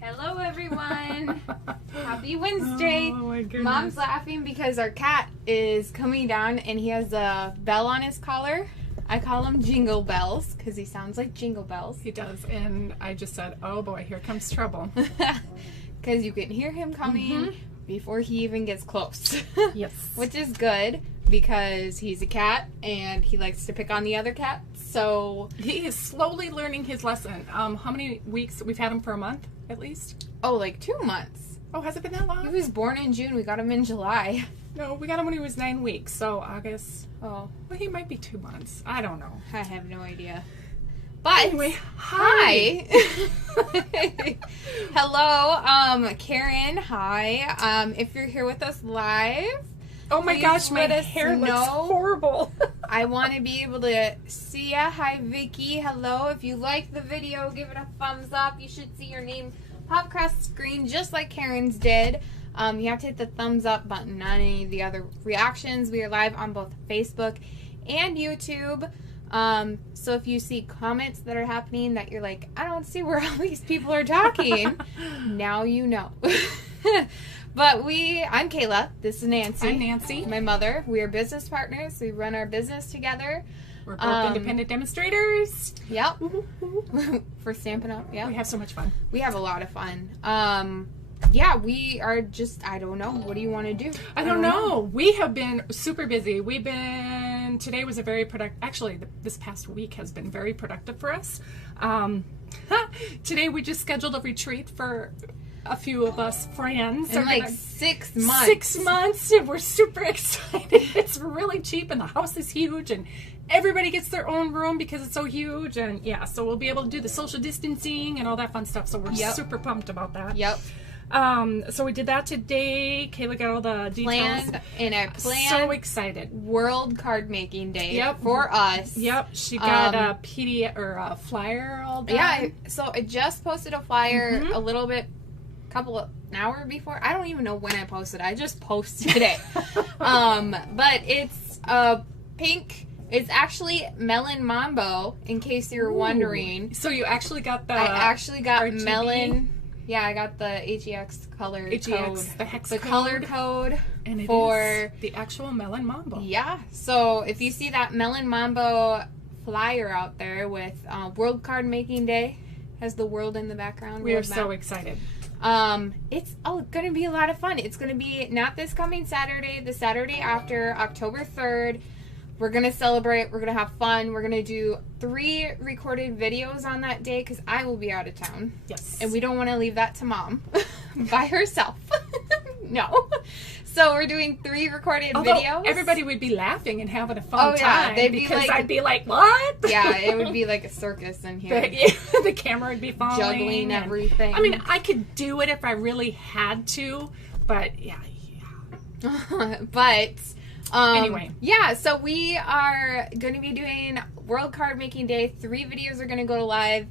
Hello, everyone. Happy Wednesday. Oh, my goodness. Mom's laughing because our cat is coming down and he has a bell on his collar. I call him Jingle Bells because he sounds like jingle bells. He does, and I just said, oh boy, here comes trouble. Because you can hear him coming before he even gets close. Yes. Which is good because he's a cat and he likes to pick on the other cats. So He is slowly learning his lesson. How many weeks? We've had him for a month, at least? like 2 months. Oh, has it been that long? He was born in June. We got him in July. No, we got him when he was 9 weeks, so August. Oh, Well, he might be 2 months. I don't know. I have no idea. But Anyway, hi. Hello, Karen. Hi. If you're here with us live, Oh my please gosh, my let us hair looks know. horrible. I want to be able to see ya. Hi, Vicky. Hello. If you like the video, give it a thumbs up. You should see your name pop across the screen just like Karen's did. You have to hit the thumbs up button on any of the other reactions. We are live on both Facebook and YouTube. So if you see comments that are happening that you're like, I don't see where all these people are talking, now you know. But I'm Kayla. This is Nancy. I'm Nancy. My mother. We are business partners. We run our business together. We're both independent demonstrators. Yep. For Stampin' Up. Yeah. We have so much fun. We have a lot of fun. Yeah, we are just, I don't know. What do you want to do? I don't know. We have been super busy. Today was a very productive, actually, this past week has been very productive for us. Today we just scheduled a retreat for a few of us friends. In like 6 months. 6 months, and we're super excited. It's really cheap, and the house is huge, and everybody gets their own room because it's so huge, and yeah, so we'll be able to do the social distancing and all that fun stuff, so we're super pumped about that. Yep. So we did that today. Kayla got all the details. Planned So excited. World Card Making Day Yep. for us. Yep. She got a PDF or a flyer all done. Yeah. So I just posted a flyer a little bit, an hour before. I don't even know when I posted. I just posted it. But it's pink. It's actually Melon Mambo. In case you're wondering. So you actually got the. I actually got RGB? Melon. Yeah, I got the HEX color code. the hex the code. color code And it for is the actual Melon Mambo. Yeah. So if you see that Melon Mambo flyer out there with World Card Making Day, has the world in the background. We are world so map. excited. It's going to be a lot of fun. It's going to be not this coming Saturday, the Saturday after, October 3rd. We're going to celebrate. We're going to have fun. We're going to do 3 recorded videos on that day because I will be out of town. Yes. And we don't want to leave that to Mom by herself. No. So we're doing 3 recorded videos. Everybody would be laughing and having a fun time. They'd be because like, I'd be like, what? Yeah, it would be like a circus in here. The camera would be falling. Juggling everything. I mean, I could do it if I really had to, but yeah. But anyway. Yeah, so we are going to be doing World Card Making Day. 3 videos are going to go live.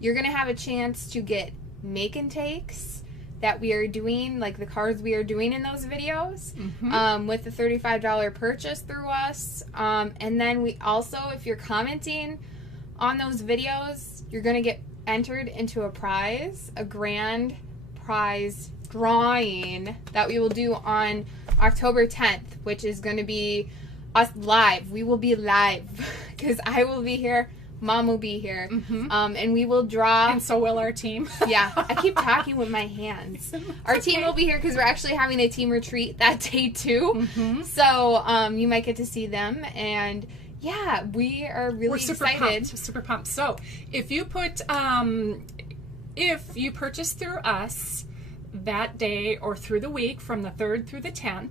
You're going to have a chance to get make and takes that we are doing, like the cards we are doing in those videos, with the $35 purchase through us. And then we also, if you're commenting on those videos, you're going to get entered into a prize, a grand prize drawing that we will do on October 10th, which is going to be us live. We will be live because I will be here, Mom will be here, and we will draw. And so will our team. Yeah, I keep talking with my hands. Our team will be here because we're actually having a team retreat that day too. So you might get to see them, and yeah, we are really excited. Super pumped. So if you purchase through us that day or through the week from the 3rd through the 10th,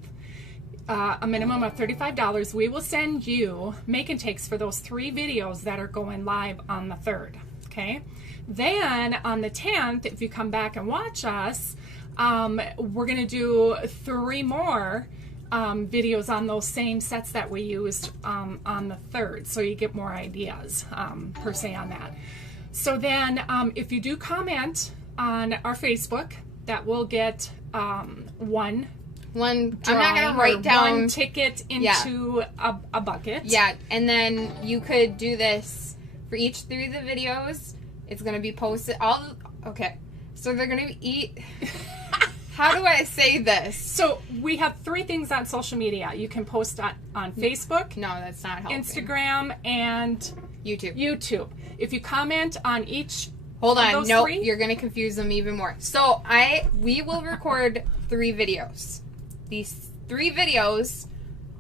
a minimum of $35, we will send you make and takes for those 3 videos that are going live on the 3rd. Okay. Then on the 10th, if you come back and watch us, we're going to do 3 more videos on those same sets that we used on the 3rd. So you get more ideas per se on that. So then if you do comment on our Facebook, that will get one I'm not going to write down one ticket into a bucket. Yeah, and then you could do this for each 3 of the videos. It's going to be posted. So they're going to eat... How do I say this? So we have 3 things on social media. You can post on Facebook. No, that's not helping. Instagram and YouTube. If you comment on each Hold on, those no, 3, you're going to confuse them even more. So we will record 3 videos. These 3 videos,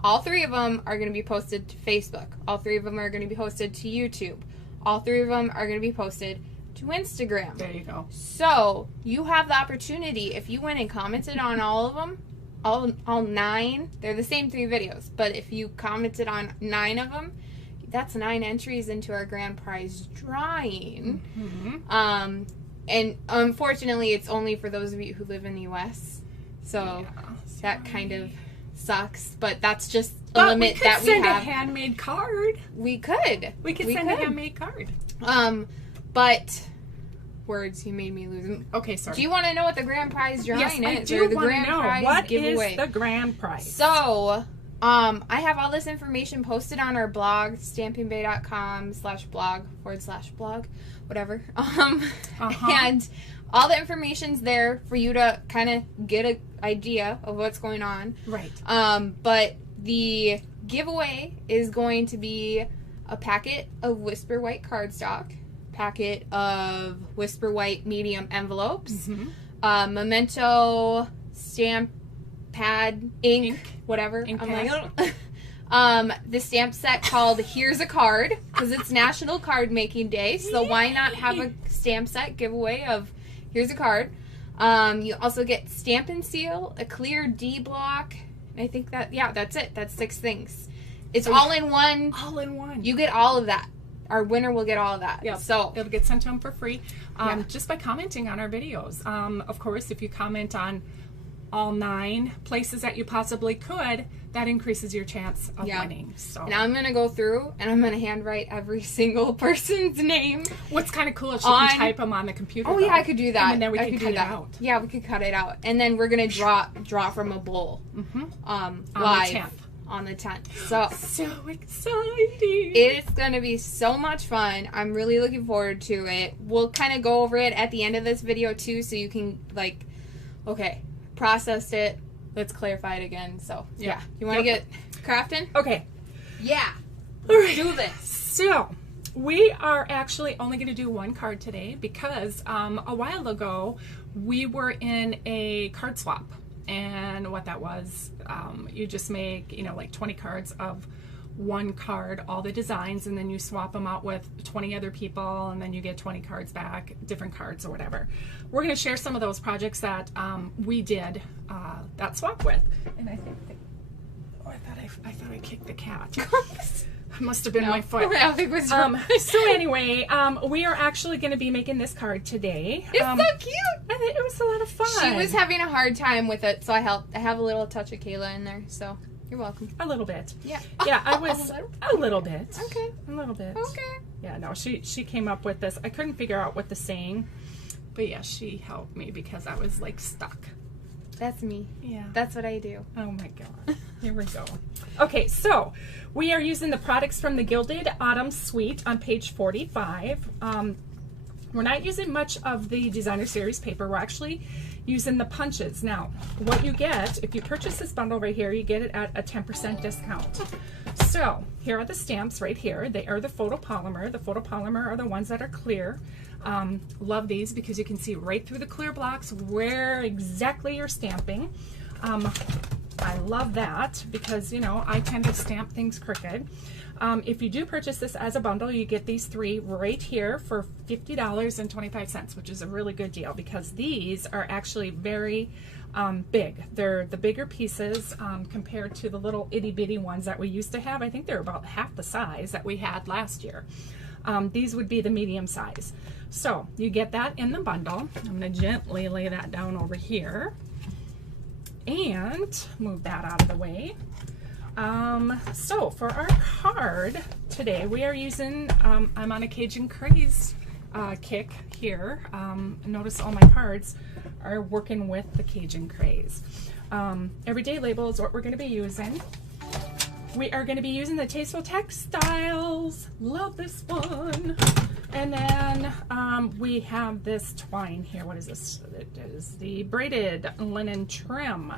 all 3 of them are going to be posted to Facebook. All 3 of them are going to be posted to YouTube. All 3 of them are going to be posted to Instagram. There you go. So you have the opportunity, if you went and commented on all of them, all 9, they're the same 3 videos, but if you commented on 9 of them, that's 9 entries into our grand prize drawing. Mm-hmm. And unfortunately, it's only for those of you who live in the U.S. So that kind of sucks, but that's just a limit that we have. We could send a handmade card. We could. We could send a handmade card. But words, you made me lose them. Okay, sorry. Do you want to know what the grand prize drawing is? Yes, I do the want grand to know. prize What giveaway? is the grand prize? So, I have all this information posted on our blog, stampingbay.com/blog/blog, whatever. And all the information's there for you to kind of get an idea of what's going on. Right. But the giveaway is going to be a packet of Whisper White cardstock, packet of Whisper White medium envelopes, memento, stamp pad, ink. Whatever. Ink I'm like, the stamp set called Here's a Card, because it's National Card Making Day, so why not have a stamp set giveaway of Here's a Card. You also get Stampin' Seal, a clear D block. I think that's it. That's 6 things. It's all in one. All in one. You get all of that. Our winner will get all of that. Yeah. So it'll get sent to them for free, just by commenting on our videos. Of course, if you comment on all 9 places that you possibly could, that increases your chance of winning. So now I'm gonna go through and I'm gonna handwrite every single person's name. What's kind of cool is you can type them on the computer. Oh yeah, I could do that. And then we can cut it out. Yeah, we could cut it out, and then we're gonna draw from a bowl. On live the 10th. On the 10th. So exciting! It's gonna be so much fun. I'm really looking forward to it. We'll kind of go over it at the end of this video too, so you can processed it. Let's clarify it again. So yeah, you want to get crafting? Okay. Yeah. All right. Do this. So we are actually only going to do 1 card today because a while ago we were in a card swap, and what that was, you just make like 20 cards of 1 card, all the designs, and then you swap them out with 20 other people, and then you get 20 cards back, different cards or whatever. We're going to share some of those projects that we did that swap with. And I think I thought I kicked the cat. Must have been my foot. I think it was so anyway, we are actually going to be making this card today. It's so cute. It was a lot of fun. She was having a hard time with it, so I helped. I have a little touch of Kayla in there, so you're welcome. A little bit. Yeah. Yeah, I was a little bit. Okay. A little bit. Okay. Yeah, no, she came up with this. I couldn't figure out what the saying, but yeah, she helped me because I was like stuck. That's me. Yeah. That's what I do. Oh my God. Here we go. Okay, so we are using the products from the Gilded Autumn Suite on page 45. We're not using much of the Designer Series paper. We're actually using the punches. Now, what you get, if you purchase this bundle right here, you get it at a 10% discount. So, here are the stamps right here. They are the photopolymer. The photopolymer are the ones that are clear. Love these because you can see right through the clear blocks where exactly you're stamping. I love that because, I tend to stamp things crooked. If you do purchase this as a bundle, you get these 3 right here for $50.25, which is a really good deal because these are actually very big. They're the bigger pieces compared to the little itty bitty ones that we used to have. I think they're about half the size that we had last year. These would be the medium size. So you get that in the bundle. I'm going to gently lay that down over here and move that out of the way. So for our card today, we are using, I'm on a Cajun Craze kick here. Notice all my cards are working with the Cajun Craze. Everyday label is what we're going to be using. We are going to be using the Tasteful Textiles. Love this one. And then we have this twine here. What is this? It is the braided linen trim.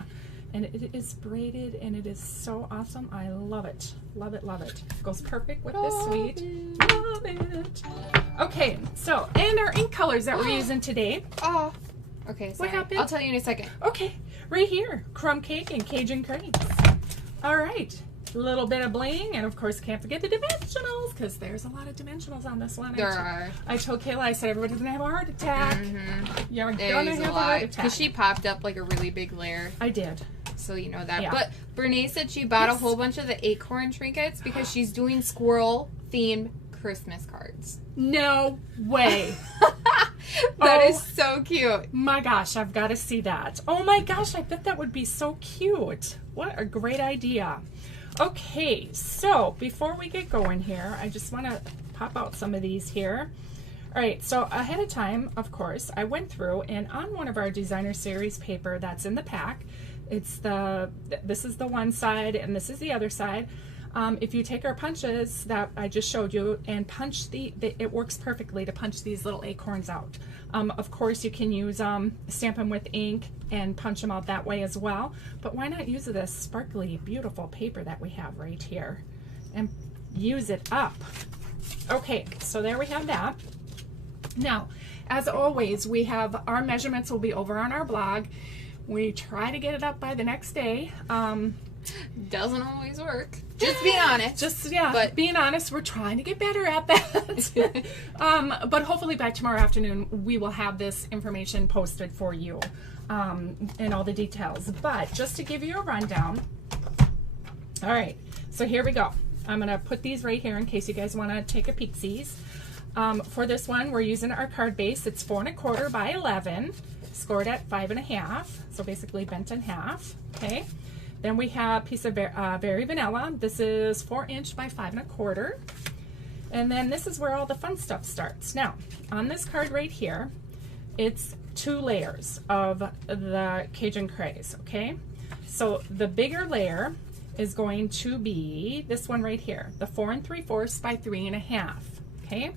And it is braided and it is so awesome. I love it. Love it, love it. Goes perfect with this suite. Love it. Okay, so, and our ink colors that we're using today. Oh, okay, sorry. What happened? I'll tell you in a second. Okay, right here. Crumb cake and Cajun crepes. All right. A little bit of bling, and of course can't forget the dimensionals, because there's a lot of dimensionals on this one. There are. I told Kayla, I said, everybody's going to have a heart attack. You're going to have a heart attack. Because she popped up like a really big layer. I did. So you know that. Yeah. But Brene said she bought a whole bunch of the acorn trinkets because she's doing squirrel-themed Christmas cards. No way. That is so cute. My gosh, I've got to see that. Oh my gosh, I bet that would be so cute. What a great idea. Okay, so before we get going here, I just want to pop out some of these here. All right, so ahead of time, of course, I went through and on one of our designer series paper that's in the pack, this is the one side and this is the other side. If you take our punches that I just showed you and punch it works perfectly to punch these little acorns out. Of course, you can use Stampin' with ink and punch them out that way as well. But why not use this sparkly, beautiful paper that we have right here and use it up? Okay, so there we have that. Now, as always, we have our measurements will be over on our blog. We try to get it up by the next day. Doesn't always work. Just be honest. But being honest, we're trying to get better at that. But hopefully by tomorrow afternoon, we will have this information posted for you and all the details. But just to give you a rundown. All right, so here we go. I'm going to put these right here in case you guys want to take a peek-sees. For this one, we're using our card base. It's 4 1/4 by 11, scored at 5 1/2, so basically bent in half. Okay. Then we have a piece of Very Vanilla. This is 4 inch by 5 1/4. And then this is where all the fun stuff starts. Now, on this card right here, it's 2 layers of the Cajun Craze, okay? So the bigger layer is going to be this one right here, the 4 3/4 by 3 1/2, okay?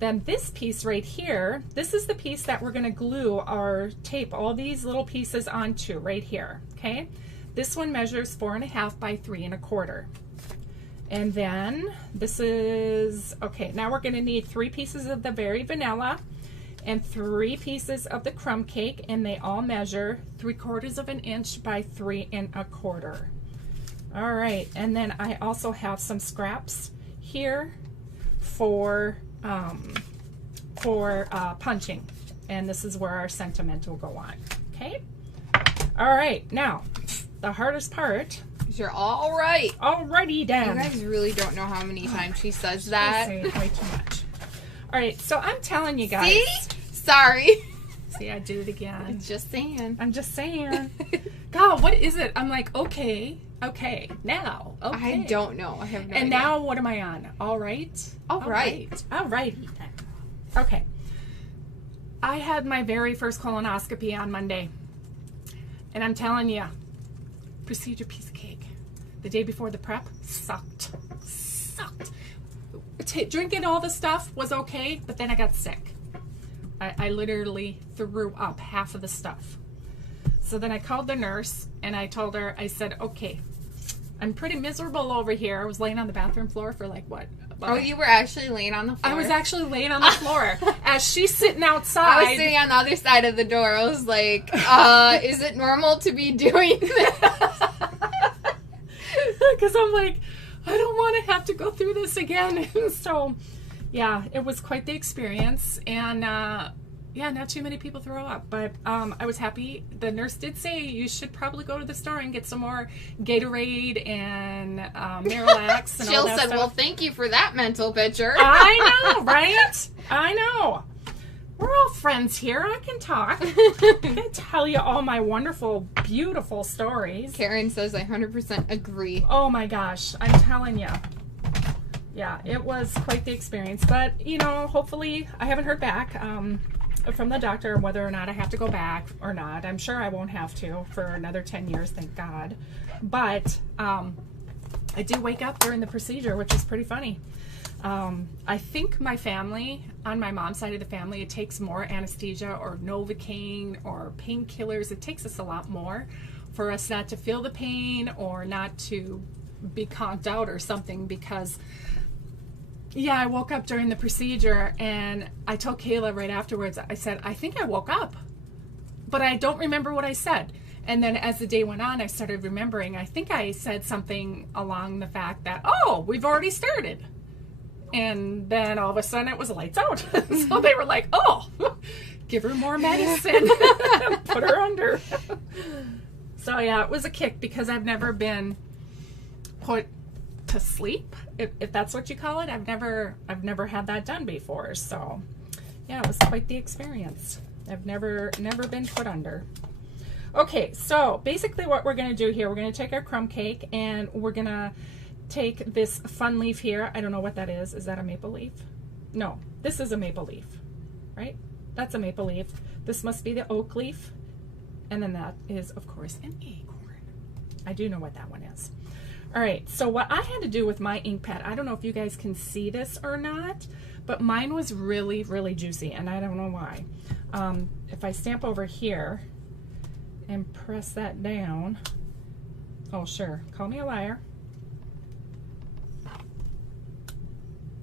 Then this piece right here, this is the piece that we're gonna glue our tape, all these little pieces onto right here, okay? This one measures 4 1/2 by 3 1/4. And then this is, okay, now we're gonna need 3 pieces of the Very Vanilla and 3 pieces of the crumb cake, and they all measure 3/4 of an inch by 3 1/4. All right, and then I also have some scraps here for punching, and this is where our sentiment will go on, okay? All right, now, the hardest part. You're all right. Alrighty then. You guys really don't know how many times she says that. I say it way too much. All right, so I'm telling you guys. See? Sorry. See, I did it again. Just saying. I'm just saying. God, what is it? I'm like, okay, now, okay. I don't know. I have no idea. And now what am I on? All right? Alrighty then. Okay. I had my very first colonoscopy on Monday. And I'm telling you, procedure piece of cake. The day before the prep, sucked. Drinking all the stuff was okay, but then I got sick. I literally threw up half of the stuff. So then I called the nurse and I told her, I said, okay, I'm pretty miserable over here. I was laying on the bathroom floor for like what? Oh, you were actually laying on the floor? I was actually laying on the floor as she's sitting outside. I was sitting on the other side of the door. I was like, is it normal to be doing this? Because I'm like, I don't want to have to go through this again. And so, yeah, it was quite the experience. And, yeah, not too many people throw up. But I was happy. The nurse did say you should probably go to the store and get some more Gatorade and Miralax and all that Jill said, stuff. well, thank you for that mental picture. I know, right? I know. We're all friends here. I can talk. I can tell you all my wonderful, beautiful stories. Karen says, I 100% agree. Oh my gosh, I'm telling you. Yeah, it was quite the experience. But, you know, hopefully I haven't heard back from the doctor whether or not I have to go back or not. I'm sure I won't have to for another 10 years, thank God. But I do wake up during the procedure, which is pretty funny. I think my family, on my mom's side of the family, it takes more anesthesia or Novocaine or painkillers. It takes us a lot more for us not to feel the pain or not to be conked out or something, because yeah, I woke up during the procedure and I told Kayla right afterwards, I said, I think I woke up, but I don't remember what I said. And then as the day went on, I started remembering, I think I said something along the fact that, oh, we've already started. And then all of a sudden it was lights out. So they were like, oh, give her more medicine, put her under. So yeah, it was a kick because I've never been put to sleep, if that's what you call it. I've never had that done before. So yeah, it was quite the experience. I've never been put under. Okay, so basically what we're going to do here, we're going to take our crumb cake and we're going to take this fun leaf here. I don't know what that is. Is that a maple leaf? No, this is a maple leaf, right? That's a maple leaf. This must be the oak leaf. And then that is, of course, an acorn. I do know what that one is. All right, so what I had to do with my ink pad, I don't know if you guys can see this or not, but mine was really, really juicy, and I don't know why. If I stamp over here and press that down, oh, sure, call me a liar.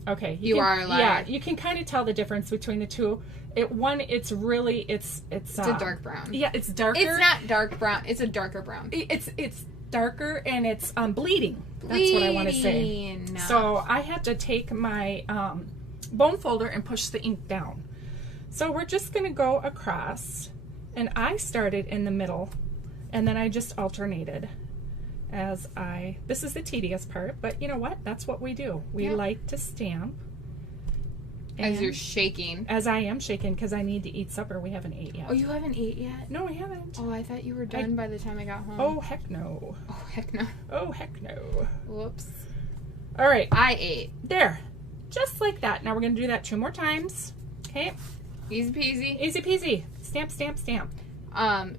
Okay, you are a liar. Yeah, you can kind of tell the difference between the two. It's really, it's a dark brown. Yeah, it's darker. It's not dark brown. It's a darker brown. It's darker and it's bleeding. That's what I want to say. So I had to take my bone folder and push the ink down. So we're just going to go across, and I started in the middle, and then I just alternated. This is the tedious part, but you know what? That's what we do. We like to stamp. As you're shaking. As I am shaking because I need to eat supper. We haven't ate yet. Oh, you haven't ate yet? No, we haven't. Oh, I thought you were done by the time I got home. Oh, heck no. Oh, heck no. Oh, heck no. Whoops. All right. I ate. There. Just like that. Now we're going to do that 2 more times. Okay? Easy peasy. Easy peasy. Stamp, stamp, stamp.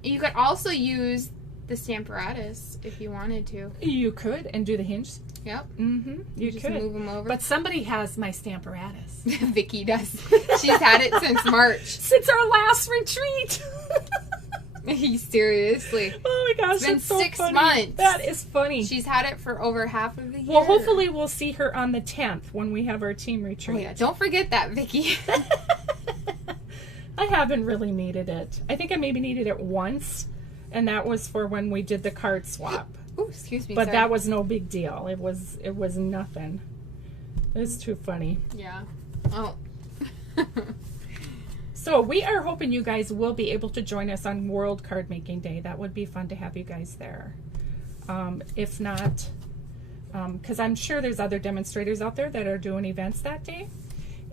You could also use the Stamparatus if you wanted to. You could, and do the hinge. Yep. Mm-hmm. You just could move them over. But somebody has my Stamparatus. Vicky does. She's had it since March. Since our last retreat. Seriously. Oh my gosh, it's been that's so 6 funny. months. That is funny. She's had it for over half of the year. Well, hopefully we'll see her on the 10th when we have our team retreat. Oh yeah, don't forget that, Vicky. I haven't really needed it. I think I maybe needed it once, and that was for when we did the card swap. Oh, excuse me. But sorry. that was no big deal. It was nothing. It's too funny. Yeah. Oh. So we are hoping you guys will be able to join us on World Card Making Day. That would be fun to have you guys there. If not, because I'm sure there's other demonstrators out there that are doing events that day.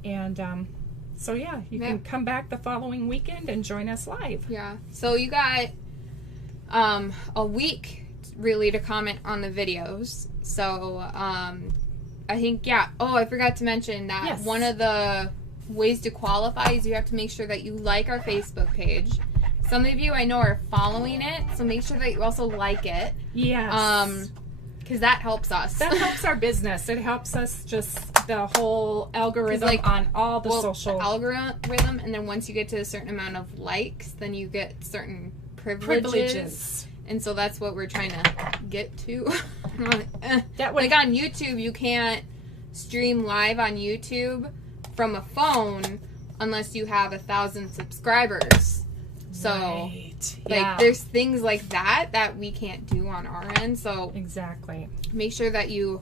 And so yeah, you can come back the following weekend and join us live. Yeah. So you got a week really to comment on the videos. So I think, yeah. Oh, I forgot to mention that one of the ways to qualify is you have to make sure that you like our Facebook page. Some of you I know are following it, so make sure that you also like it. Yes. Because that helps us. That helps our business. It helps us just the whole algorithm on all the social. The algorithm, and then once you get to a certain amount of likes, then you get certain privileges. And so that's what we're trying to get to. That way, like on YouTube, you can't stream live on YouTube from a phone unless you have 1,000 subscribers. So, there's things like that we can't do on our end. So, exactly. Make sure that you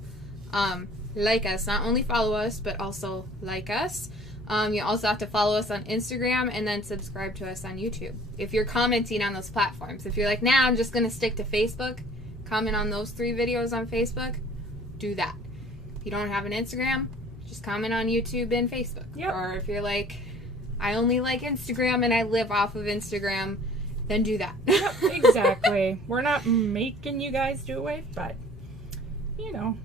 like us. Not only follow us, but also like us. You also have to follow us on Instagram and then subscribe to us on YouTube. If you're commenting on those platforms. If you're like, nah, I'm just going to stick to Facebook, comment on those 3 videos on Facebook, do that. If you don't have an Instagram, just comment on YouTube and Facebook. Yep. Or if you're like, I only like Instagram and I live off of Instagram, then do that. Yep, exactly. We're not making you guys do it, but, you know.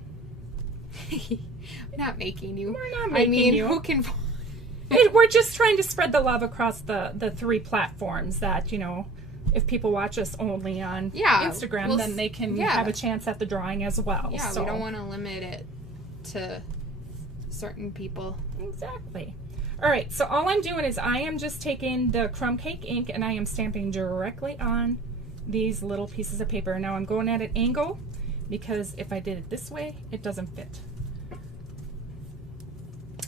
We're not making you. We're not making you. Who can... We're just trying to spread the love across the 3 platforms that, you know, if people watch us only on Instagram, then they can have a chance at the drawing as well. Yeah, so. We don't want to limit it to certain people. Exactly. All right, so all I'm doing is I am just taking the crumb cake ink and I am stamping directly on these little pieces of paper. Now I'm going at an angle because if I did it this way, it doesn't fit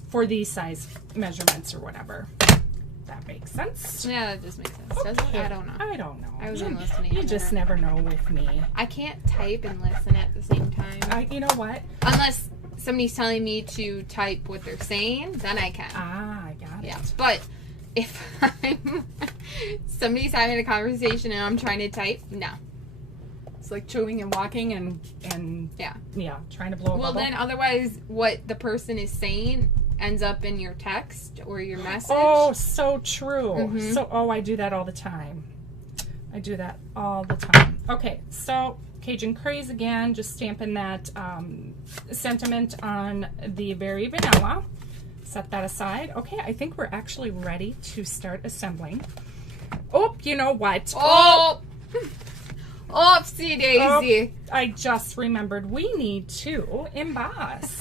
for these size measurements or whatever. That makes sense. Yeah, that just makes sense. Doesn't it? I don't know. I don't know. I wasn't listening. You just never know with me. I can't type and listen at the same time. You know what? Unless somebody's telling me to type what they're saying, then I can. Ah, I got it. Yeah, but if somebody's having a conversation and I'm trying to type, no. It's like chewing and walking and yeah, trying to blow a well, bubble. then otherwise what the person is saying ends up in your text or your message. Oh, so true. Mm-hmm. So, I do that all the time. I do that all the time. Okay, so Cajun Craze again, just stamping that sentiment on the Berry Vanilla. Set that aside. Okay, I think we're actually ready to start assembling. Oh, you know what? Oh! Oopsie daisy. Oh, I just remembered we need to emboss.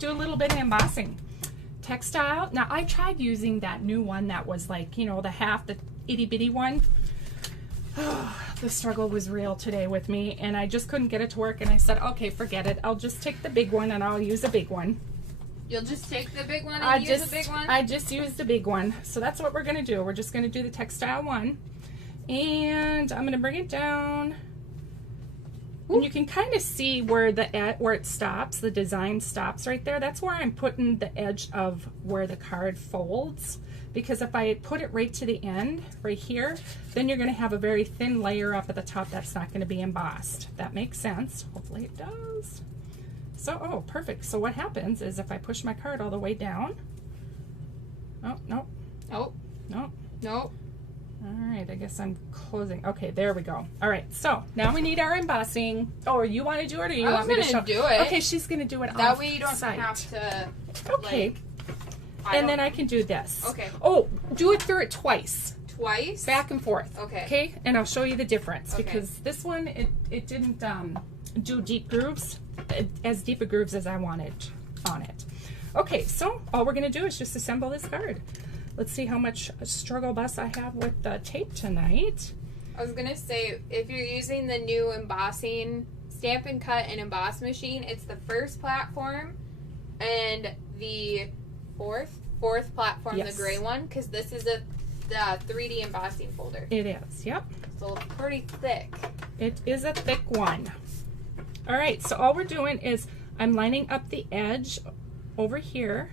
Do a little bit of embossing. Textile. Now, I tried using that new one that was like, you know, the itty bitty one. The struggle was real today with me, and I just couldn't get it to work, and I said, okay, forget it. I'll just take the big one, and I'll use a big one. You'll just take the big one and use the big one? I just used the big one. So that's what we're going to do. We're just going to do the textile one. And I'm going to bring it down. Ooh. And you can kind of see where it stops, the design stops right there. That's where I'm putting the edge of where the card folds. Because if I put it right to the end, right here, then you're going to have a very thin layer up at the top that's not going to be embossed. That makes sense. Hopefully it does. So, oh, perfect. So what happens is if I push my card all the way down. Oh, no. Oh. No. No. All right, I guess I'm closing. Okay, there we go. All right, so now we need our embossing. Oh, you want to do it or you want me to show? do it. Okay, she's going to do it that way you don't have to. Okay. Like, and then I can do this. Okay. Oh, do it through it twice. Twice? Back and forth. Okay. Okay, and I'll show you the difference okay. because this one, it didn't do deep grooves, as deep a grooves as I wanted on it. Okay, so all we're going to do is just assemble this card. Let's see how much struggle bus I have with the tape tonight. I was going to say, if you're using the new embossing Stampin' Cut and Emboss machine, it's the first platform and the fourth platform, yes. The gray one, because this is the 3D embossing folder. It is, yep. So it's pretty thick. It is a thick one. All right, so all we're doing is I'm lining up the edge over here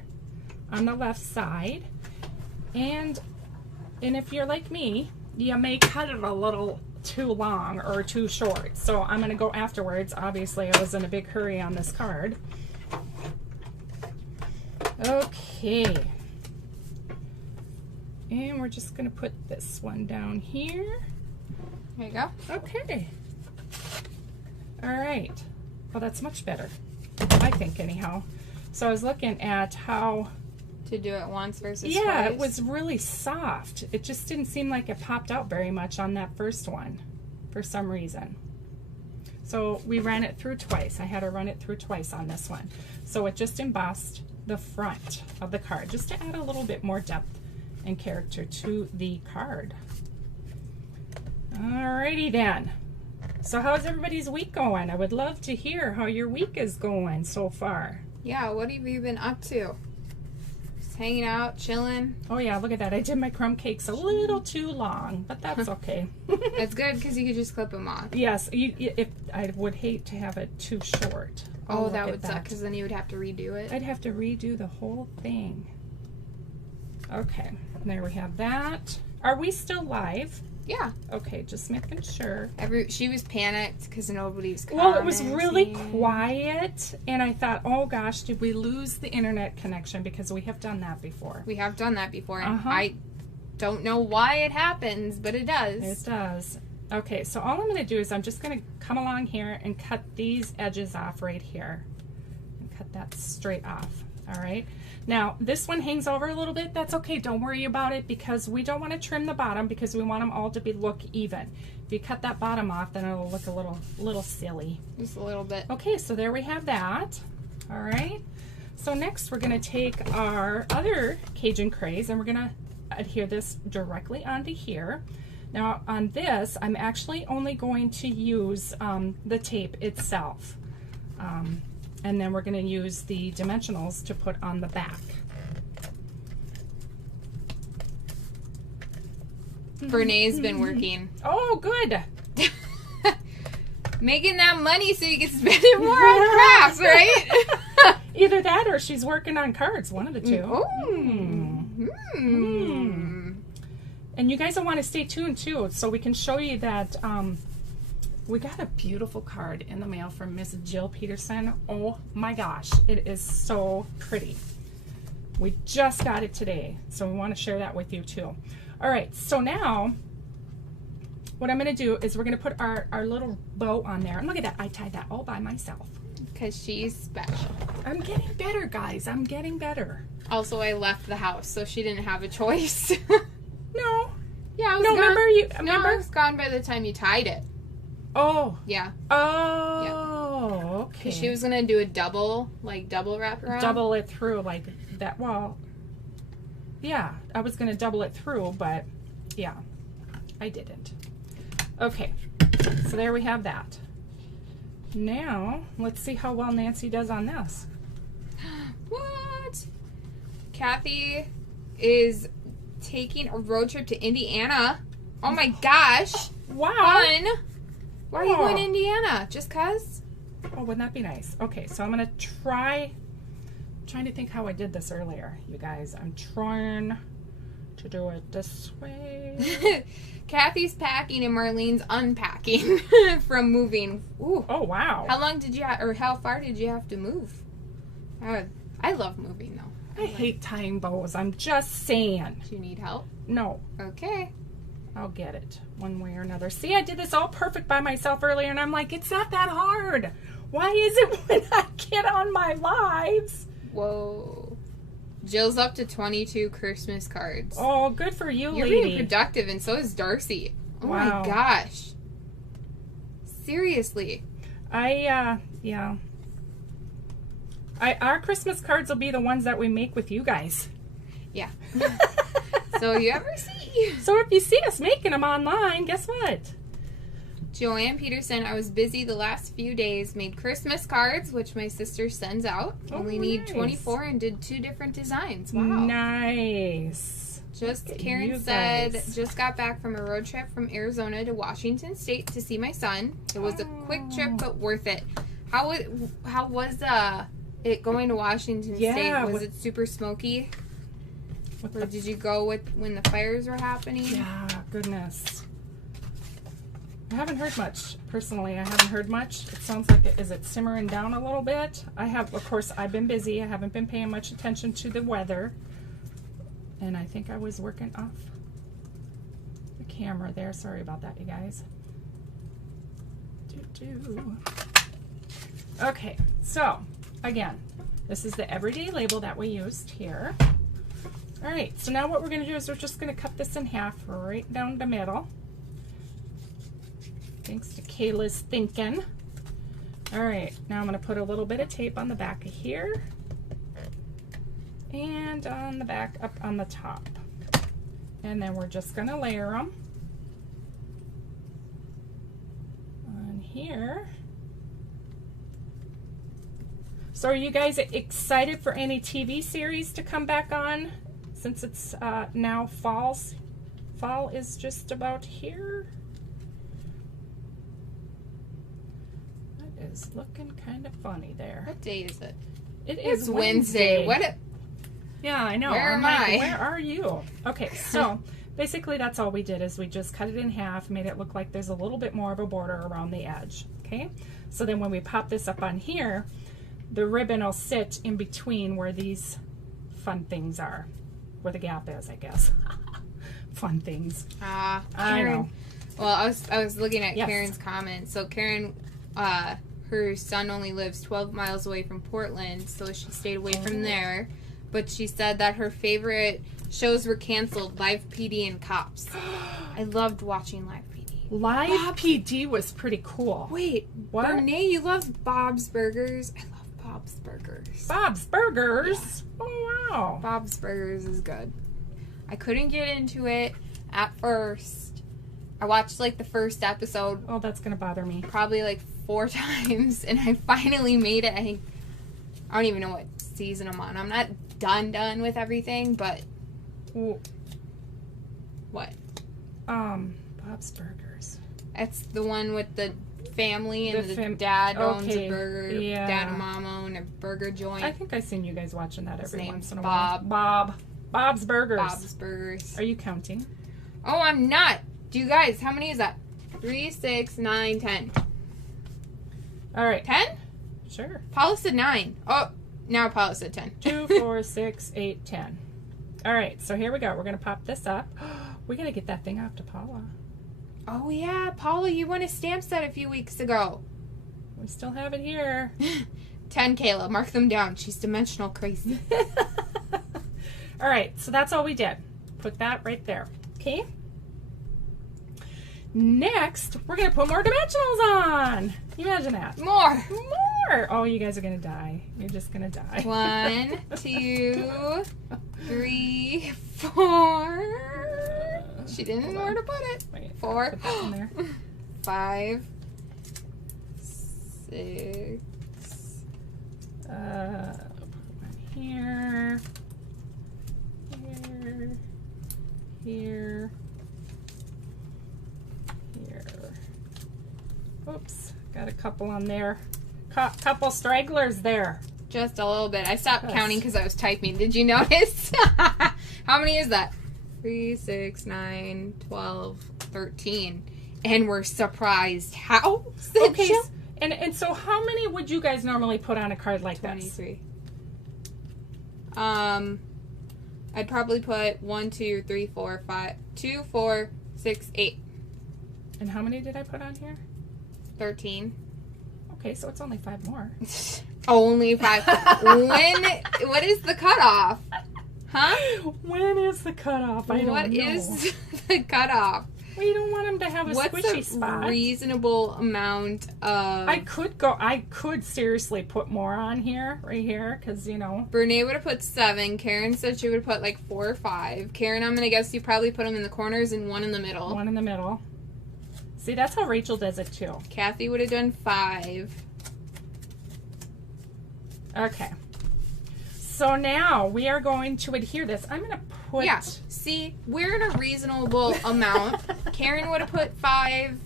on the left side. And if you're like me, you may cut it a little too long or too short. So I'm going to go afterwards. Obviously, I was in a big hurry on this card. Okay. And we're just going to put this one down here. There you go. Okay. All right. Well, that's much better, I think, anyhow. So I was looking at how to do it once versus twice. It twice. was really soft. It just didn't seem like it popped out very much on that first one for some reason. So we ran it through twice. I had to run it through twice on this one. So it just embossed the front of the card just to add a little bit more depth and character to the card. Alrighty then. So how's everybody's week going? I would love to hear how your week is going so far. Yeah, what have you been up to? Hanging out, chilling. Oh yeah, look at that. I did my crumb cakes a little too long, but that's okay. That's good because you could just clip them off. Yes, if I would hate to have it too short. Oh, that would suck because then you would have to redo it. I'd have to redo the whole thing. Okay, there we have that. Are we still live? Yeah. Okay, just making sure. She was panicked because nobody was commenting. Well, it was really quiet, and I thought, oh gosh, did we lose the internet connection? Because we have done that before. We have done that before, and I don't know why it happens, but it does. It does. Okay, so all I'm going to do is I'm just going to come along here and cut these edges off right here. And cut that straight off, all right? Now, this one hangs over a little bit. That's okay. Don't worry about it because we don't want to trim the bottom because we want them all to look even. If you cut that bottom off, then it'll look a little silly. Just a little bit. Okay, so there we have that. All right. So next we're going to take our other Cajun craze and we're going to adhere this directly onto here. Now on this, I'm actually only going to use the tape itself. And then we're going to use the dimensionals to put on the back. Bernae's been working. Oh, good. Making that money so you can spend it more on crafts, right? Either that or she's working on cards. One of the two. And you guys will want to stay tuned too, so we can show you that we got a beautiful card in the mail from Miss Jill Peterson. Oh my gosh, it is so pretty. We just got it today, so we want to share that with you too. All right, so now what I'm going to do is we're going to put our little bow on there. And look at that, I tied that all by myself. Because she's special. I'm getting better, guys. I'm getting better. Also, I left the house, so she didn't have a choice. No. Yeah, I was No, gone. remember? I was gone by the time you tied it. Oh. Yeah. Oh, okay. She was going to do a double wrap around. Double it through like that. Well, yeah, I was going to double it through, but yeah, I didn't. Okay, so there we have that. Now, let's see how well Nancy does on this. What? Kathy is taking a road trip to Indiana. Oh my gosh. Wow. Fun. Why are you going to Indiana? Just cause? Oh, wouldn't that be nice? Okay, so I'm going to trying to think how I did this earlier, you guys. I'm trying to do it this way. Kathy's packing and Marlene's unpacking from moving. Ooh. Oh, wow. How long did you or how far did you have to move? I love moving though. I hate tying bows. I'm just saying. Do you need help? No. Okay. I'll get it one way or another. See, I did this all perfect by myself earlier, and I'm like, it's not that hard. Why is it when I get on my lives? Whoa. Jill's up to 22 Christmas cards. Oh, good for you, You're lady. being productive, and so is Darcy. Oh Wow. my gosh. Seriously. Yeah. Our Christmas cards will be the ones that we make with you guys. Yeah. So you ever see? So if you see us making them online, guess what? Joanne Peterson, I was busy the last few days, made Christmas cards, which my sister sends out. Oh, Only need nice. 24 and did 2 different designs. Wow. Nice. Karen said, just got back from a road trip from Arizona to Washington State to see my son. It was a quick trip, but worth it. How was it going to Washington State? Was it super smoky? Or did you go when the fires were happening? Yeah, goodness. I haven't heard much. Personally, I haven't heard much. It sounds like is it simmering down a little bit? Of course, I've been busy. I haven't been paying much attention to the weather. And I think I was working off the camera there. Sorry about that, you guys. Okay, so again, this is the everyday label that we used here. All right, so now what we're going to do is we're just going to cut this in half right down the middle. Thanks to Kayla's thinking. All right, now I'm going to put a little bit of tape on the back of here and on the back up on the top. And then we're just going to layer them on here. So are you guys excited for any TV series to come back on since it's now fall? Fall is just about here. That is looking kind of funny there. What day is it? It's Wednesday. Yeah, I know. Where am I? Where are you? Okay, so basically that's all we did is we just cut it in half, made it look like there's a little bit more of a border around the edge. Okay, so then when we pop this up on here, the ribbon will sit in between where these fun things are, where the gap is, I guess. Fun things. Karen. I know. Well, I was looking at Yes. Karen's comment. So Karen, her son only lives 12 miles away from Portland, so she stayed away from there. But she said that her favorite shows were canceled, Live PD and Cops. I loved watching Live PD. Live PD was pretty cool. Wait, What? Bernae, you love Bob's Burgers. I love Bob's Burgers. Bob's Burgers? Yeah. Oh, wow. Bob's Burgers is good. I couldn't get into it at first. I watched like the first episode Oh, that's going to bother me. probably like 4 times, and I finally made it. I think, I don't even know what season I'm on. I'm not done with everything, but Ooh. what? Bob's Burgers. It's the one with the family and the The dad owns okay, a burger. yeah. Dad and mom own a burger joint. I think I've seen you guys watching that His every name's once in a Bob. while. Bob's Burgers. Bob's Burgers. Are you counting? Oh, I'm not. Do you guys, how many is that? 3, 6, 9, 10. All right. 10? Sure. Paula said 9. Oh, now Paula said 10. 2, 4, 6, 8, 10. All right, so here we go. We're going to pop this up. We got to get that thing off to Paula. Oh, yeah. Paula, you won a stamp set a few weeks ago. We still have it here. 10, Kayla. Mark them down. She's dimensional crazy. All right, so that's all we did. Put that right there. Okay. Next, we're going to put more dimensionals on. Can you imagine that? More. Oh, you guys are going to die. You're just going to die. 1, 2, 3, 4. She didn't know where to put it. Wait, 4. put that in there. 5, 6. Put one here. Here. Oops, got a couple on there. Couple stragglers there. Just a little bit. I stopped Yes. counting because I was typing. Did you notice? How many is that? 3, 6, 9, 12, 13. And we're surprised. How? Okay, and so how many would you guys normally put on a card like this? 23. I'd probably put 1, 2, 3, 4, 5, 2, 4, 6, 8. And how many did I put on here? 13. Okay, so it's only 5 more. Only 5. What is the cutoff? Huh? When is the cutoff? I don't know. What is the cutoff? Well, you don't want them to have a What's squishy a spot. reasonable amount of... I could seriously put more on here, right here, because, you know. Brene would have put 7. Karen said she would put like 4 or 5. Karen, I'm going to guess you probably put them in the corners and 1 in the middle. 1 in the middle. See, that's how Rachel does it, too. Kathy would have done 5. Okay. So now we are going to adhere this. I'm going to put... Yeah. See, we're in a reasonable amount. Karen would have put 5.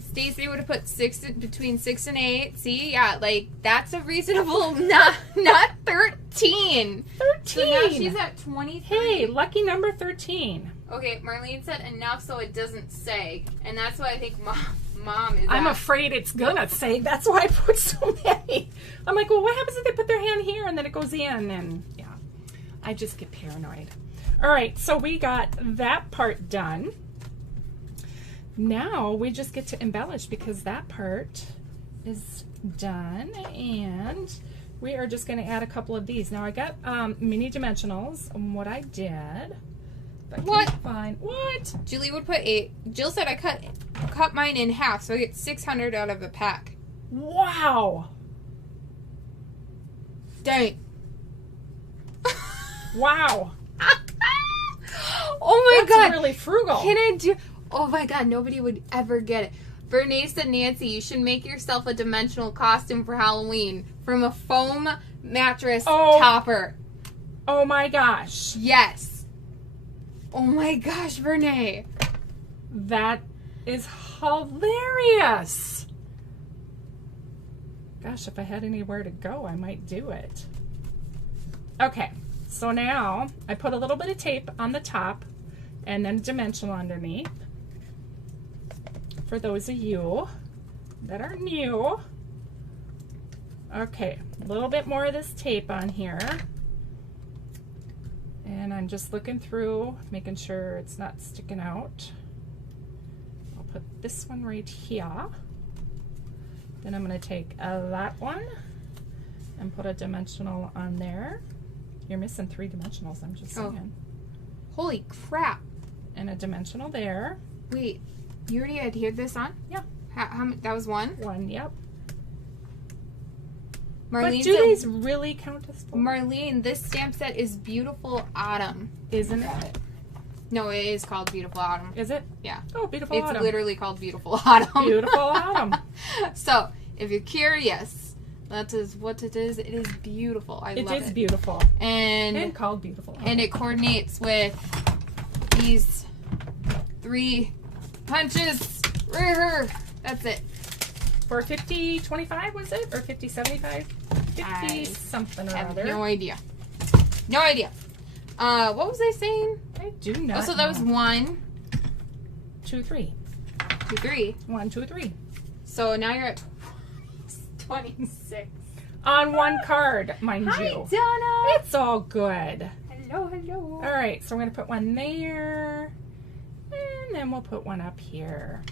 Stacy would have put 6, between 6 and 8. See, yeah, like that's a reasonable, not 13. 13! So now she's at 23. Hey, lucky number 13. Okay, Marlene said enough so it doesn't sag, and that's why I think mom is. I'm afraid it's gonna say. That's why I put so many. I'm like, well, what happens if they put their hand here and then it goes in? And yeah, I just get paranoid. All right, so we got that part done. Now we just get to embellish because that part is done, and we are just going to add a couple of these. Now I got mini dimensionals, and what I did. What? Fine. What? Julie would put 8. Jill said I cut mine in half, so I get 600 out of a pack. Wow. Dang. Wow. Oh my That's god. really frugal. Can I do? Oh my god, nobody would ever get it. Bernice said, Nancy, you should make yourself a dimensional costume for Halloween from a foam mattress topper. Oh my gosh. Yes. Oh my gosh, Bernae. That is hilarious. Gosh, if I had anywhere to go, I might do it. Okay, so now I put a little bit of tape on the top and then dimensional underneath. For those of you that are new. Okay, a little bit more of this tape on here. And I'm just looking through, making sure it's not sticking out. I'll put this one right here. Then I'm going to take that one and put a dimensional on there. You're missing 3 dimensionals, I'm just saying. Holy crap. And a dimensional there. Wait, you already adhered this on? Yeah. How that was 1? 1, yep. But do these really count as fall? Marlene, this stamp set is Beautiful Autumn. Isn't it? No, it is called Beautiful Autumn. Is it? Yeah. Oh, Beautiful Autumn. It's literally called Beautiful Autumn. Beautiful Autumn. So, if you're curious, that is what it is. It is beautiful. I love it. It is beautiful. And called Beautiful Autumn. And it coordinates with these 3 punches. That's it. For 50-25 was it? Or 50-75? 50 something or I have other. no idea. No idea. What was I saying? I do not. Oh, so that was 1, 2, 3. 2, 3. 1, 2, 3. So now you're at 26. On one card, mind Hi, you. Donna. It's all good. Hello, hello. All right, so we're going to put one there. And then we'll put one up here.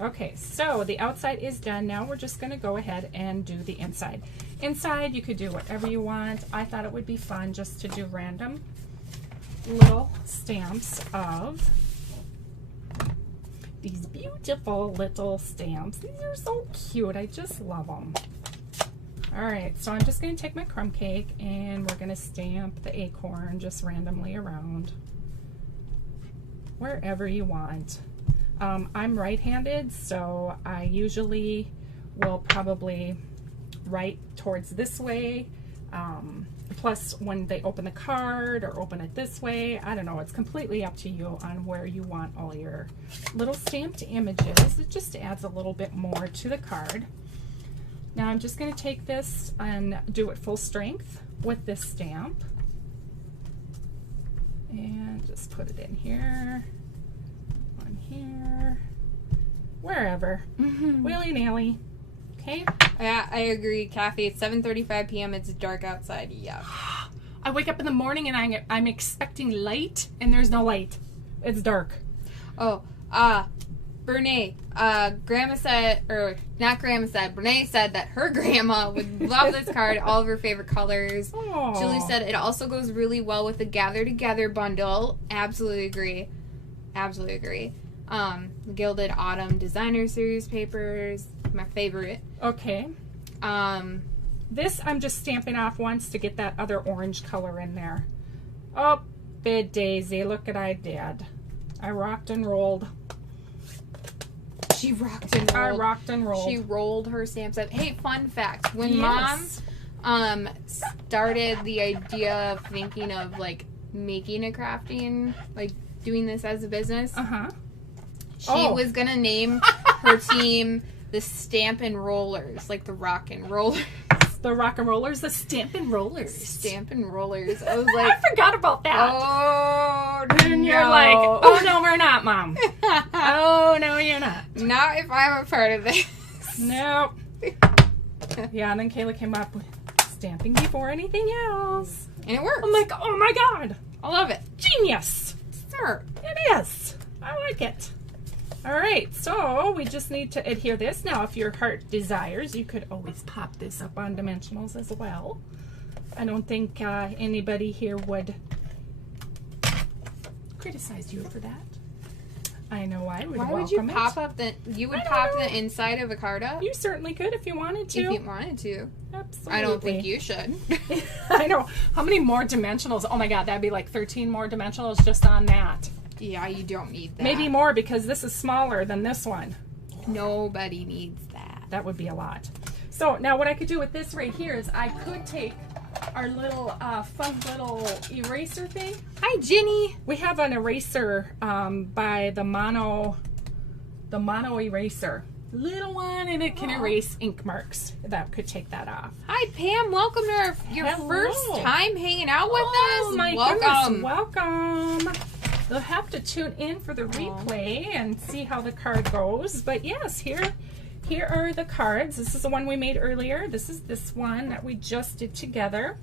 Okay, so the outside is done. Now we're just going to go ahead and do the inside. Inside, you could do whatever you want. I thought it would be fun just to do random little stamps of these beautiful little stamps. These are so cute. I just love them. All right, so I'm just going to take my crumb cake and we're going to stamp the acorn just randomly around wherever you want. I'm right-handed, so I usually will probably write towards this way. Plus, when they open the card or open it this way, I don't know. It's completely up to you on where you want all your little stamped images. It just adds a little bit more to the card. Now I'm just going to take this and do it full strength with this stamp. And just put it in here, on here, wherever. Willy-nilly. Okay? Yeah, I agree, Kathy. It's 7:35 p.m. It's dark outside. Yeah. I wake up in the morning and I'm expecting light, and there's no light. It's dark. Oh, Brene, Grandma said, or not Grandma said, Brene said that her grandma would love this card, all of her favorite colors. Aww. Julie said it also goes really well with the Gather Together bundle. Absolutely agree. Absolutely agree. Gilded Autumn Designer Series papers, my favorite. Okay. This I'm just stamping off once to get that other orange color in there. Oh, bid daisy, look what I did. I rocked and rolled. She rocked and rolled. I rocked and rolled. She rolled her stamps up. Hey, fun fact. When Yes. Mom started the idea of thinking of like making a crafting, like doing this as a business, she was gonna name her team the Stampin' Rollers, like the rock and rollers. The rock and rollers, the Stampin' Rollers. Stampin' Rollers. I was like, I forgot about that. oh, And you're like, oh no, we're not, Mom. Oh no, you're not. Not if I'm a part of this. Nope. Yeah, and then Kayla came up with stamping before anything else. And it works. I'm like, oh my god, I love it. genius. Smart. It is. I like it. All right, so we just need to adhere this. Now, if your heart desires, you could always pop this up on dimensionals as well. I don't think anybody here would criticize you for that. I know I would. Why welcome would you it. pop up the? You would pop the inside of a card up. You certainly could if you wanted to. If you wanted to. Absolutely. I don't think you should. I know. How many more dimensionals? Oh my god, that'd be like 13 more dimensionals just on that. Yeah, you don't need that. Maybe more because this is smaller than this one. Nobody needs that. That would be a lot. So now what I could do with this right here is I could take our little fun little eraser thing. Hi, Jenny. We have an eraser by the mono eraser. Little one, and it can erase ink marks. That could take that off. Hi, Pam. Welcome to your Hello. first time hanging out with us. Oh my Welcome. goodness, welcome. You'll have to tune in for the replay and see how the card goes. But yes, here are the cards. This is the one we made earlier. This is this one that we just did together.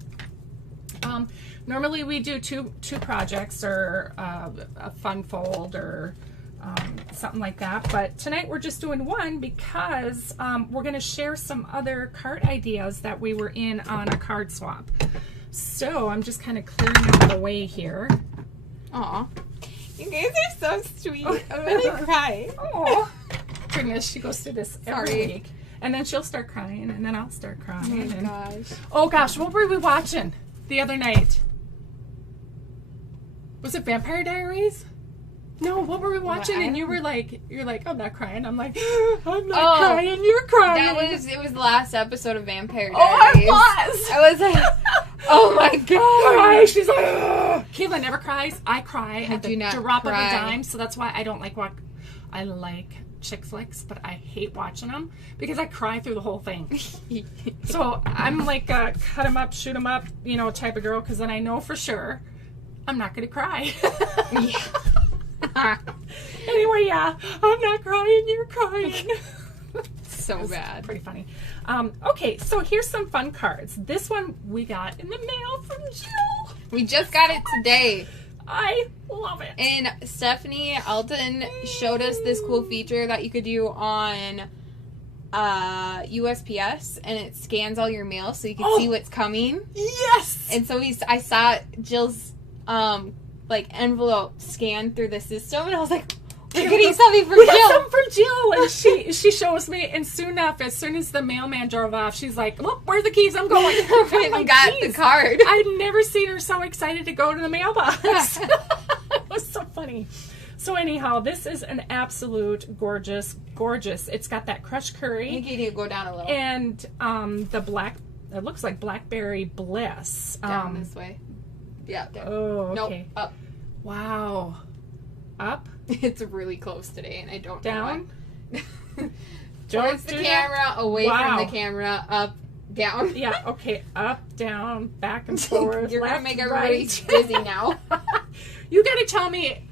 Normally we do two projects or a fun fold or something like that. But tonight we're just doing one because we're going to share some other card ideas that we were in on a card swap. So I'm just kind of clearing out the way here. Aw. You guys are so sweet. I'm gonna cry. Oh goodness, she goes through this every week. And then she'll start crying, and then I'll start crying. Oh my gosh. Oh gosh, what were we watching the other night? Was it Vampire Diaries? No, what were we watching? And you're like, I'm not crying. I'm like, I'm not crying. You're crying. It was the last episode of Vampire Diaries. Oh, I was like, oh my god. She's like, ugh. Kayla never cries. I cry at the drop of a dime. So that's why I don't like I like chick flicks, but I hate watching them because I cry through the whole thing. So I'm like, cut them up, shoot them up, type of girl, because then I know for sure I'm not going to cry. Anyway, yeah, I'm not crying, you're crying. So bad. Pretty funny. Okay, so here's some fun cards. This one we got in the mail from Jill. We just got it today. I love it. And Stephanie Alton showed us this cool feature that you could do on USPS, and it scans all your mail so you can see what's coming. Yes! And so I saw Jill's envelope scanned through the system, and I was like, we're getting something from Jill. Got something from Jill, and she shows me, and soon enough, as soon as the mailman drove off, she's like, "Look, where's the keys? I'm going." I got the card. I'd never seen her so excited to go to the mailbox. It was so funny. So anyhow, this is an absolute gorgeous. It's got that crushed curry. I think you need to go down a little. And the black. It looks like blackberry bliss. Down this way. Yeah. Down. Oh, okay. Nope. Up. Wow. Up. It's really close today, and I don't down. know why. Towards the camera, away from the camera, up, down. Yeah, okay, up, down, back and forth. You're left, gonna make everybody right. dizzy now. You gotta tell me.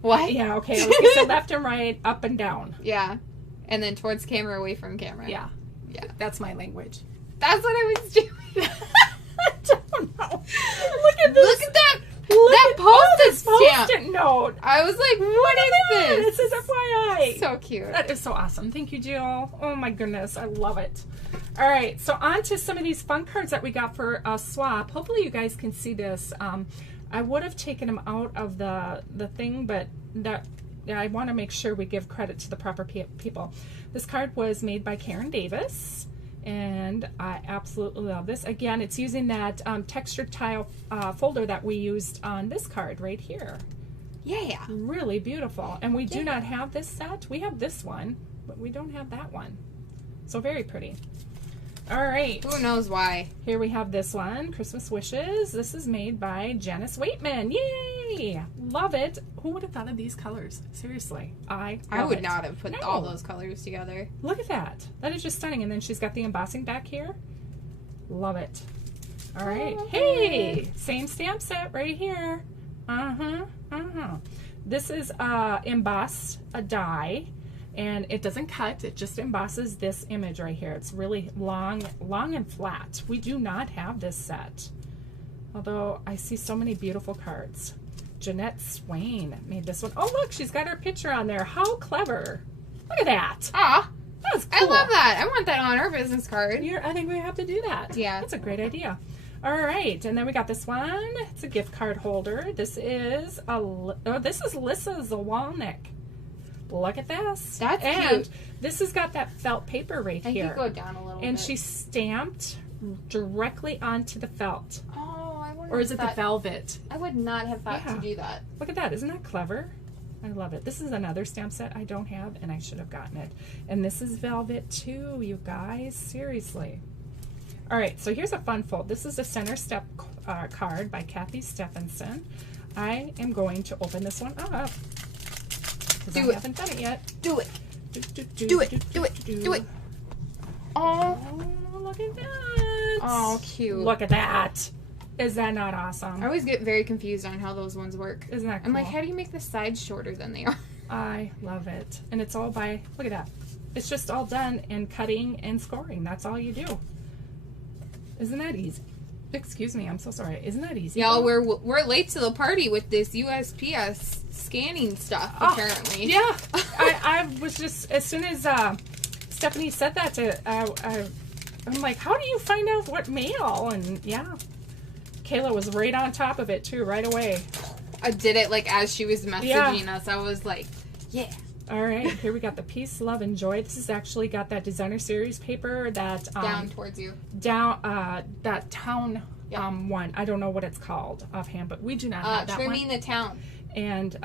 What? Yeah, okay. So left and right, up and down. Yeah, and then towards camera, away from camera. Yeah, yeah. That's my language. That's what I was doing. I don't know. Look at this. Look at that. That Post-it note. I was like, what is this? This is FYI. So cute. That is so awesome. Thank you, Jill. Oh my goodness. I love it. All right. So on to some of these fun cards that we got for a swap. Hopefully you guys can see this. I would have taken them out of the thing, but I want to make sure we give credit to the proper people. This card was made by Karen Davis. And I absolutely love this. Again, it's using that textured tile folder that we used on this card right here. Yeah. Really beautiful. And we do not have this set. We have this one, but we don't have that one. So very pretty. All right. Who knows why? Here we have this one, Christmas Wishes. This is made by Janice Waitman. Yay! Love it. Who would have thought of these colors? Seriously. I would not have put all those colors together. Look at that. That is just stunning. And then she's got the embossing back here. Love it. All right. Hey! Same stamp set right here. This is embossed a die. And it doesn't cut, it just embosses this image right here. It's really long and flat. We do not have this set. Although I see so many beautiful cards. Jeanette Swain made this one. Oh look, she's got her picture on there. How clever. Look at that. Ah, that's cool. I love that. I want that on our business card. I think we have to do that. Yeah. That's a great idea. All right, and then we got this one. It's a gift card holder. This is Lissa Zawalnik. Look at this. That's and cute. This has got that felt paper right here. I can go down a little bit. And she stamped directly onto the felt. Oh, I wonder. Or is it the velvet? I would not have thought to do that. Look at that. Isn't that clever? I love it. This is another stamp set I don't have, and I should have gotten it. And this is velvet too, you guys. Seriously. All right, so here's a fun fold. This is a center step card by Kathy Stephenson. I am going to open this one up. I haven't done it yet. Do it. Do it. Oh, look at that. Oh, cute. Look at that. Is that not awesome? I always get very confused on how those ones work. Isn't that cool? I'm like, how do you make the sides shorter than they are? I love it. And it's all by, look at that. It's just all done in cutting and scoring. That's all you do. Isn't that easy? Excuse me, I'm so sorry. Isn't that easy? Yeah, we're late to the party with this USPS scanning stuff, apparently. Yeah. I was just, as soon as Stephanie said that, I'm like, how do you find out what mail? And yeah, Kayla was right on top of it too, right away. I did it like as she was messaging us. I was like, yeah. All right, here we got the Peace, Love, and Joy. This has actually got that designer series paper that Down towards you. That town one. I don't know what it's called offhand, but we do not have that one. Trimming the Town. And